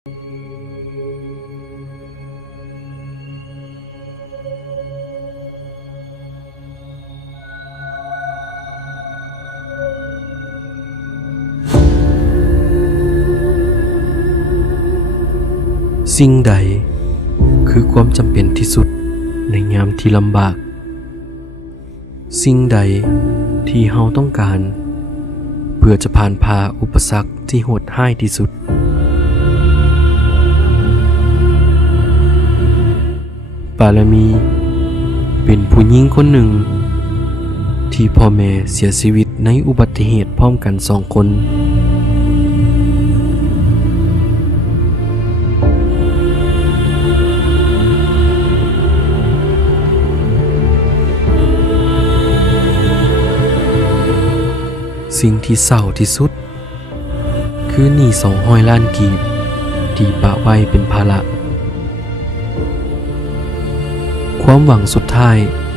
สิ่งใดคือความจำเป็นที่สุดในยามที่ลำบากสิ่งใดที่เฮาต้องการเพื่อจะผ่านพาอุปสรรคที่โหดร้ายที่สุดปารมีเป็นผู้หญิงคนหนึ่งที่พ่อแม่เสียชีวิตในอุบัติเหตุพร้อมกัน2 คนสิ่งที่เศร้าที่สุดคือหนี้200 ล้านกีบที่ปะไว้เป็นภาระความหวังสุดท้าย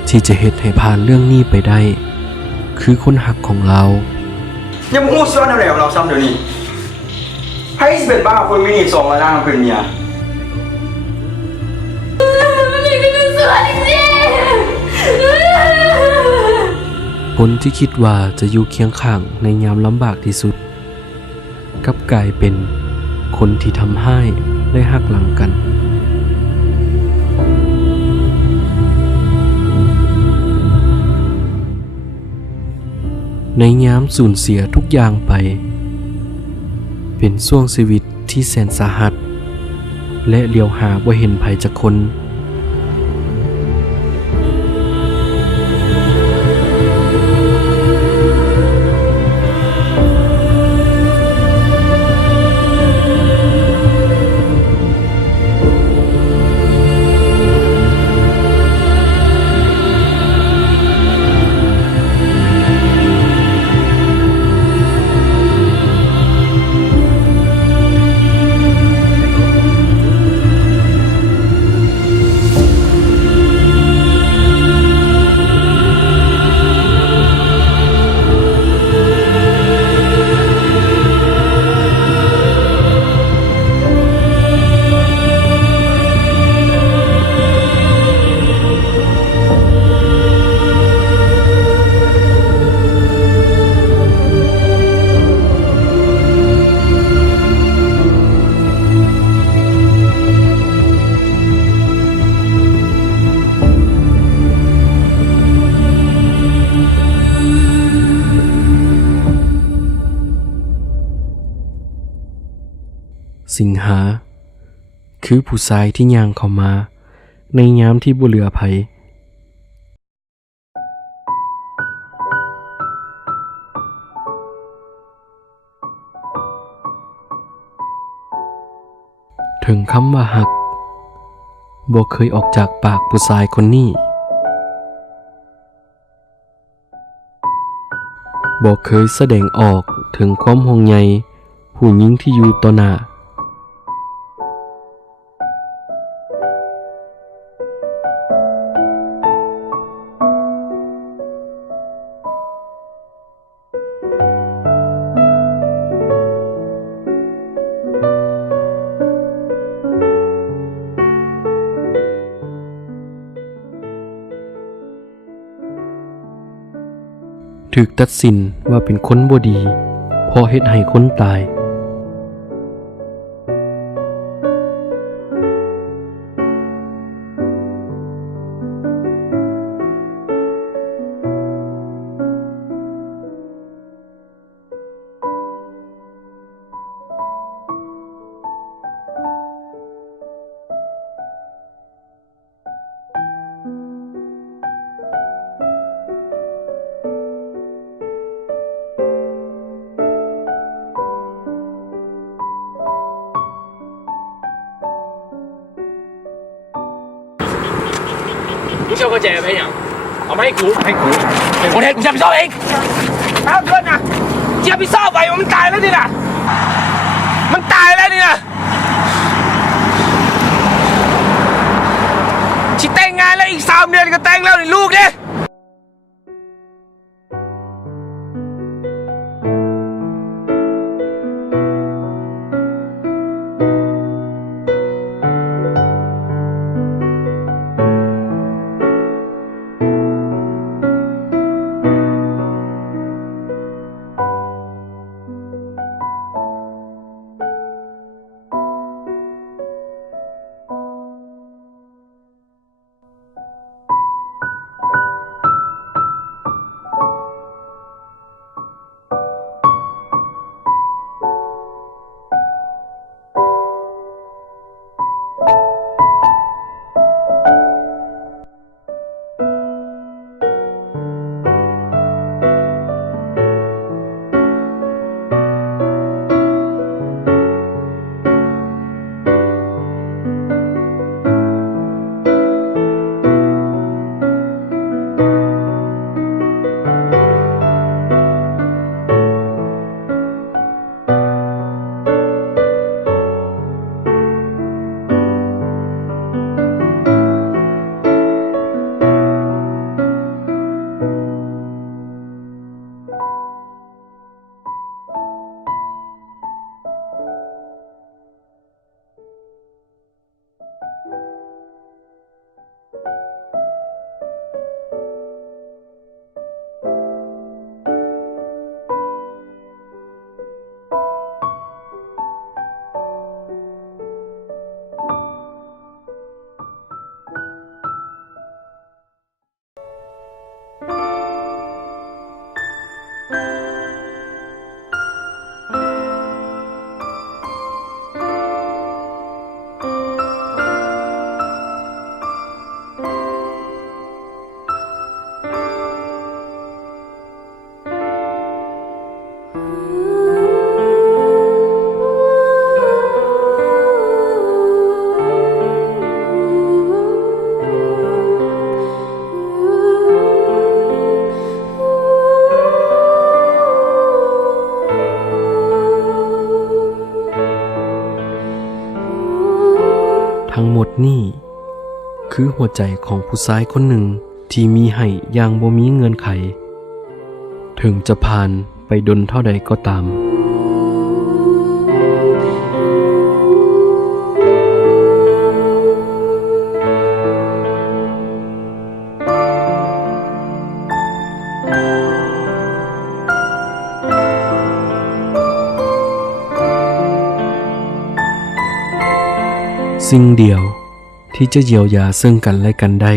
ที่จะเฮ็ดให้ผ่านเรื่องนี้ไปได้คือคนหักของเรายังมู้ซ้อนอะไรของเราซ้ำเดี๋ยวนี้ให้สิเป็นบ้าคนไม่หนี200 ล้านมาเป็นเมียคนที่คิดว่าจะอยู่เคียงข้างในยามลำบากที่สุดกลับกลายเป็นคนที่ทำให้ได้หักหลังกันในยามสูญเสียทุกอย่างไปเป็นช่วงชีวิตที่แสนสาหัสและเลี้ยวหาบ่เห็นภัยจากคนสิงหาคือผู้ชายที่ย่างเข้ามาในยามที่บ่เหลือภัยถึงคำว่าหักบ่เคยออกจากปากผู้ชายคนนี้บ่เคยแสดงออกถึงความห่วงใยผู้หญิงที่อยู่ต่อหน้าถูกตัดสินว่าเป็นคนบ่ดีเพราะเฮ็ดให้คนตายกู收個謝俾人，我買股，我睇股下邊收你，打唔撚啊！下邊收位咁大啦你啦，มันตายแล้วนี่นะชิแต่งงานแล้วอีก3 เดือนก็แต่งแล้วนี่ลูกเนี่ย ทั้งหมดนี่คือหัวใจของผู้ชายคนหนึ่งที่มีให้อย่างบ่มีเงื่อนไขถึงจะผ่านไปดนเท่าใดก็ตามสิ่งเดียวที่จะเยียวยาซึ่งกันและกันได้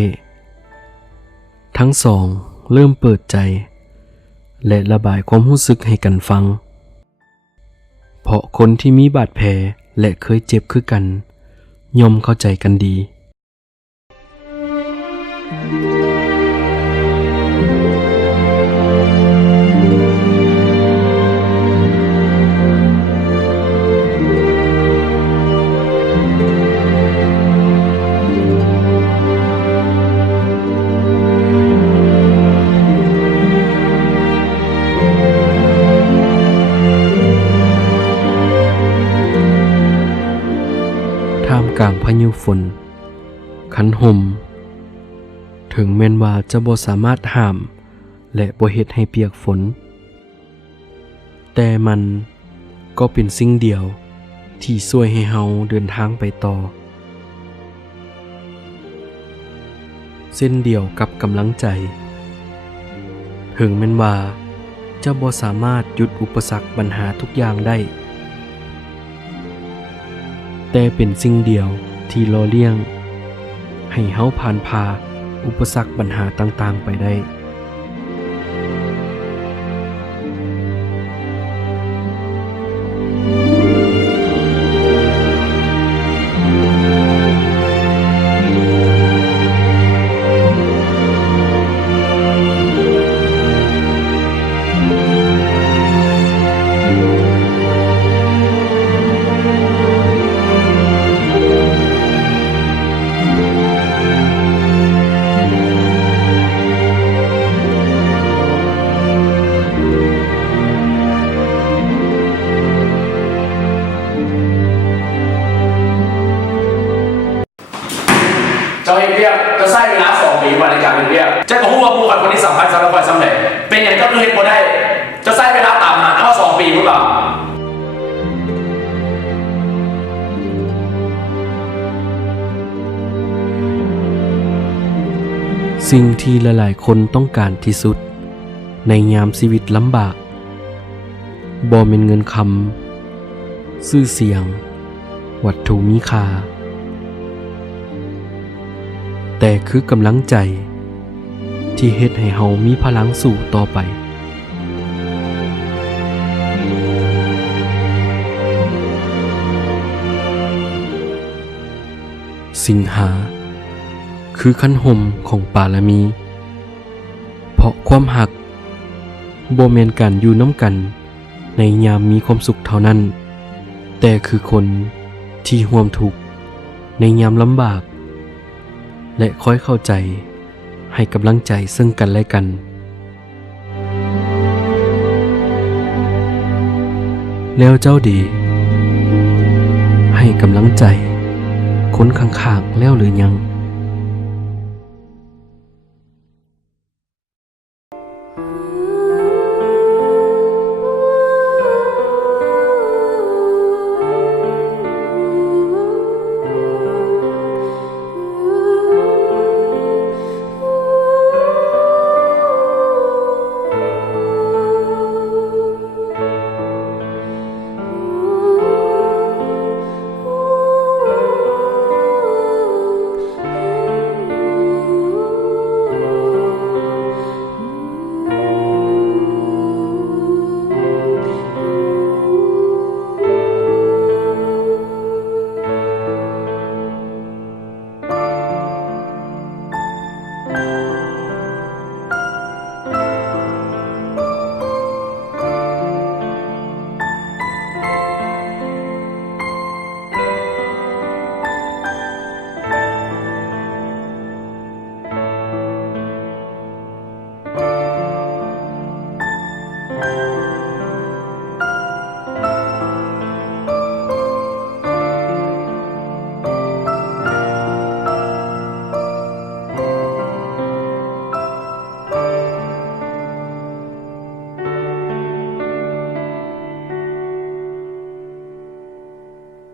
ทั้งสองเริ่มเปิดใจและระบายความรู้สึกให้กันฟังเพราะคนที่มีบาดแผลและเคยเจ็บคือกันย่อมเข้าใจกันดีท่ามกลางพายุฝนขันห่มถึงแม้นว่าจะบ่สามารถห้ามและบ่เฮ็ดให้เปียกฝนแต่มันก็เป็นสิ่งเดียวที่ช่วยให้เฮาเดินทางไปต่อเส้นเดียวกับกำลังใจถึงแม้นว่าจะบ่สามารถหยุดอุปสรรคปัญหาทุกอย่างได้แต่เป็นสิ่งเดียวที่รอเลี้ยงให้เฮาผ่านพาอุปสรรคปัญหาต่างๆไปได้เจ้าเฮ็ดเรียกจะใช้เวลา2 ปีกว่าในการเฮ็ดเรียกเจ้าก็ฮู้ว่าผู้คนที่สำคัญสำหรับคนสำเร็จเป็นอย่างเจ้าคือเฮ็ดบ่ได้จะใช้เวลาตามหาเท่า2 ปีหรือเปล่าสิ่งที่หลายๆคนต้องการที่สุดในยามชีวิตลำบากบ่แม่นเงินคำชื่อเสียงวัตถุมีค่าแต่คือกำลังใจที่เฮ็ดให้เฮามีพลังสู้ต่อไปสิงหาคือขันห่มของปารมีเพราะความหักบ่แม่นการอยู่น้ำกันในยามมีความสุขเท่านั้นแต่คือคนที่ร่วมทุกข์ในยามลำบากและคอยเข้าใจให้กำลังใจซึ่งกันและกันแล้วเจ้าดีให้กำลังใจคนข้างๆแล้วหรือยัง